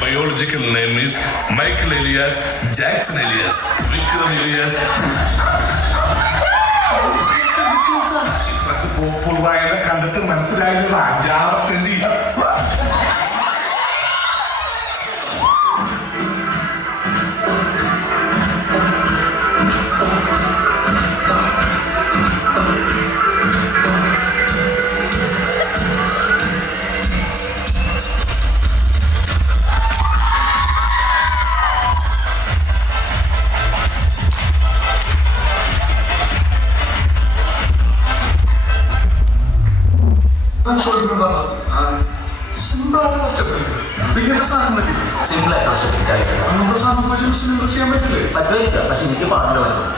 Biological name is Michael Elias Jackson Elias Vikram Elias. പൂർവ്വനെ കണ്ടിട്ട് മനസ്സിലായ രാജാവത്തിന്റെ സിമ്പിളായിട്ടുള്ള സ്റ്റെപ്പിംഗ് ചെയ്യാൻ പറ്റില്ലേ? പറ്റുമായിരിക്കാം, പക്ഷെ എനിക്ക് പാടില്ല പറ്റും.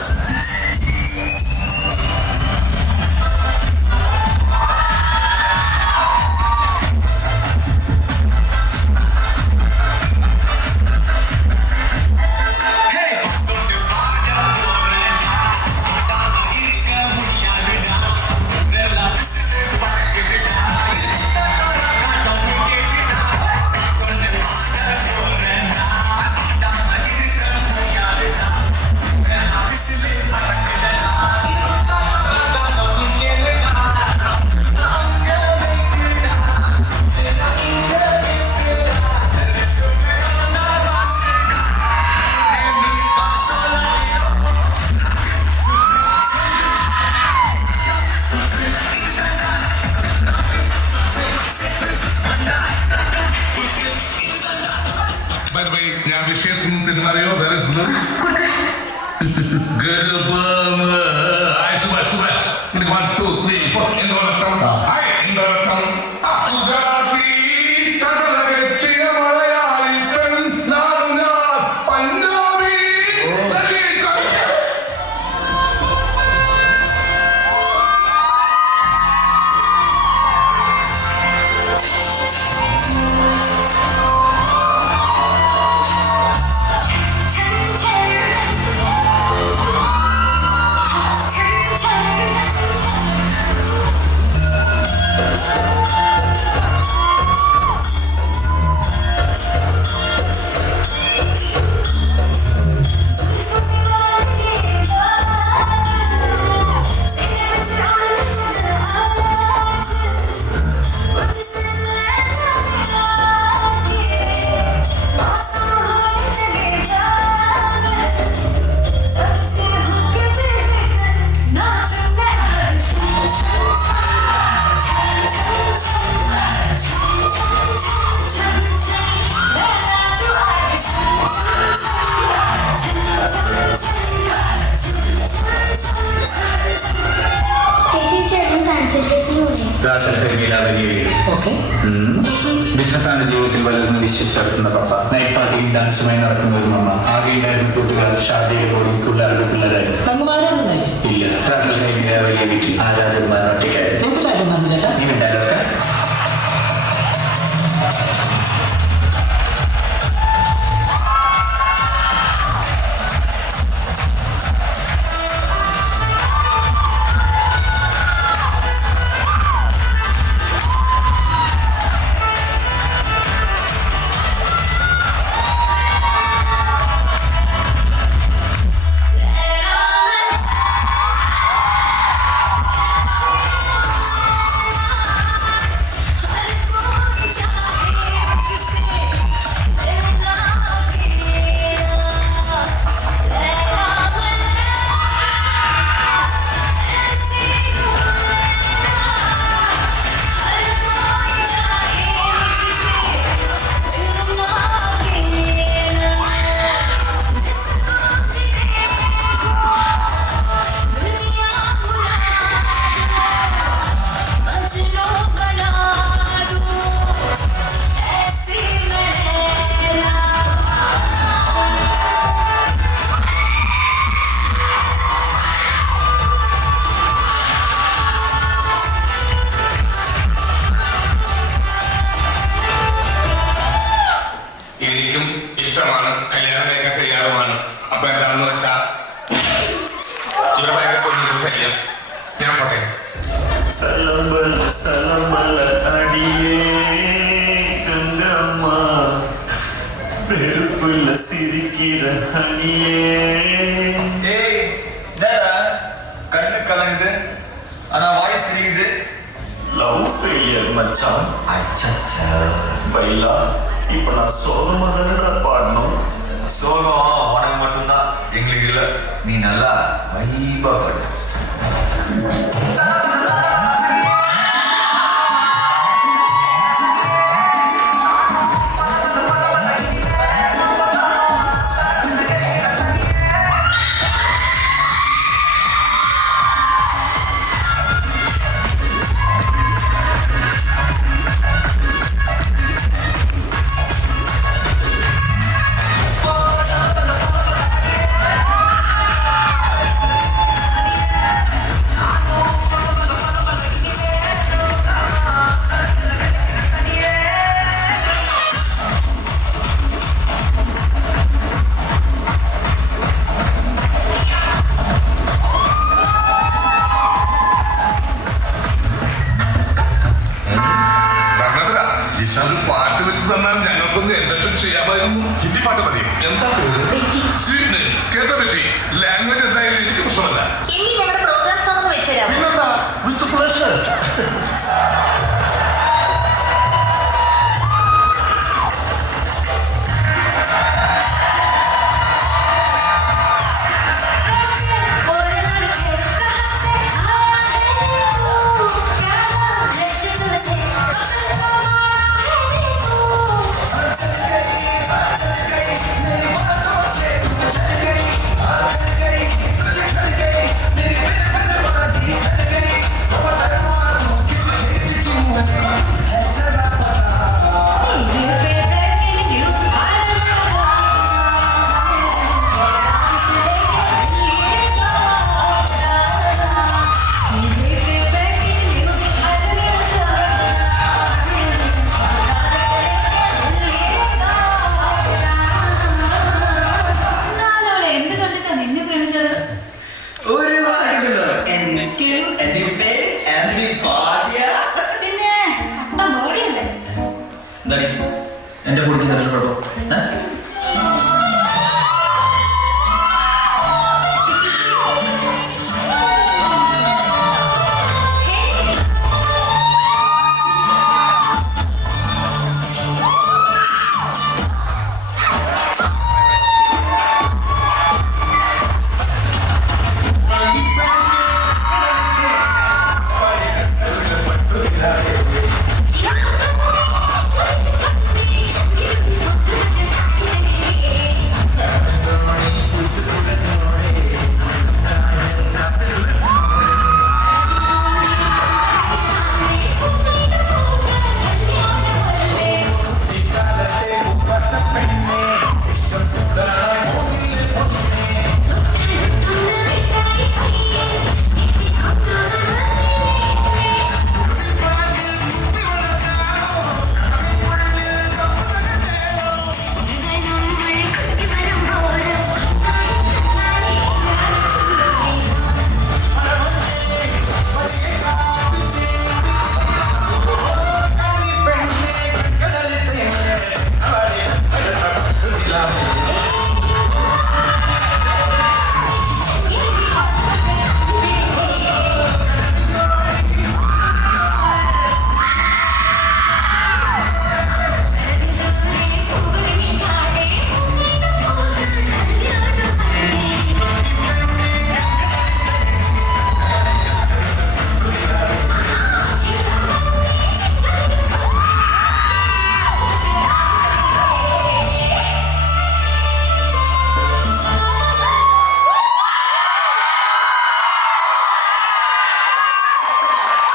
ഞാൻ വിഷയത്തിൽ അറിയോ വേറെ ബിസിനസ്സാണ് ജീവിതത്തിൽ വളരുന്ന വിശ്വസിച്ച് നടത്തുന്ന പപ്പ. നൈറ്റ് പാർട്ടിയും ഡാൻസുമായി നടക്കുന്ന ഒരു മമ്മ. ആകെ ഉണ്ടായിരുന്ന കൂട്ടുകാർ ഷാർജയിൽ ബോഡിക്കുള്ള പിള്ളേരായിരുന്നു. ഇല്ല, വലിയ വീട്ടിൽ ആ രാജകുമാരൻ ഒറ്റയ്ക്കായിരുന്നു. சலம்பல அடியே கங்கம்மா பெருப்புல சிரிக்கிற அணியே. ஏய் என்னடா கண்ணு கலங்குது ஆனா வாய்ஸ் சிரிக்குது. லவ் ஃபெயிலியர் மச்சான். அச்சச்சா பைலா இப்ப நான் சோகமா தானடா பாடணும். சோகம் உனக்கு மட்டும்தான், எங்களுக்கு இல்ல. நீ நல்லா வைபா பாடு. പാട്ട് വെച്ച് തന്നാൽ ഞങ്ങൾക്കൊന്ന് എന്തെങ്കിലും ചെയ്യാമായിരുന്നു. ഹിന്ദി പാട്ട് മതി. എന്താ പേര്? Sweet name. കേട്ട പറ്റി. ലാംഗ്വേജ് എന്തായാലും എനിക്ക് പ്രശ്നമല്ല. ഹിന്ദി ഞങ്ങളുടെ പ്രോഗ്രാം സോങ് ഒന്ന് വെച്ചുതരാം. പിന്നെന്താ? With pleasure. എന്റെ പൊടിക്ക് നല്ല കുഴപ്പം.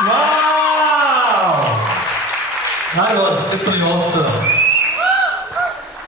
Wow! That was simply awesome.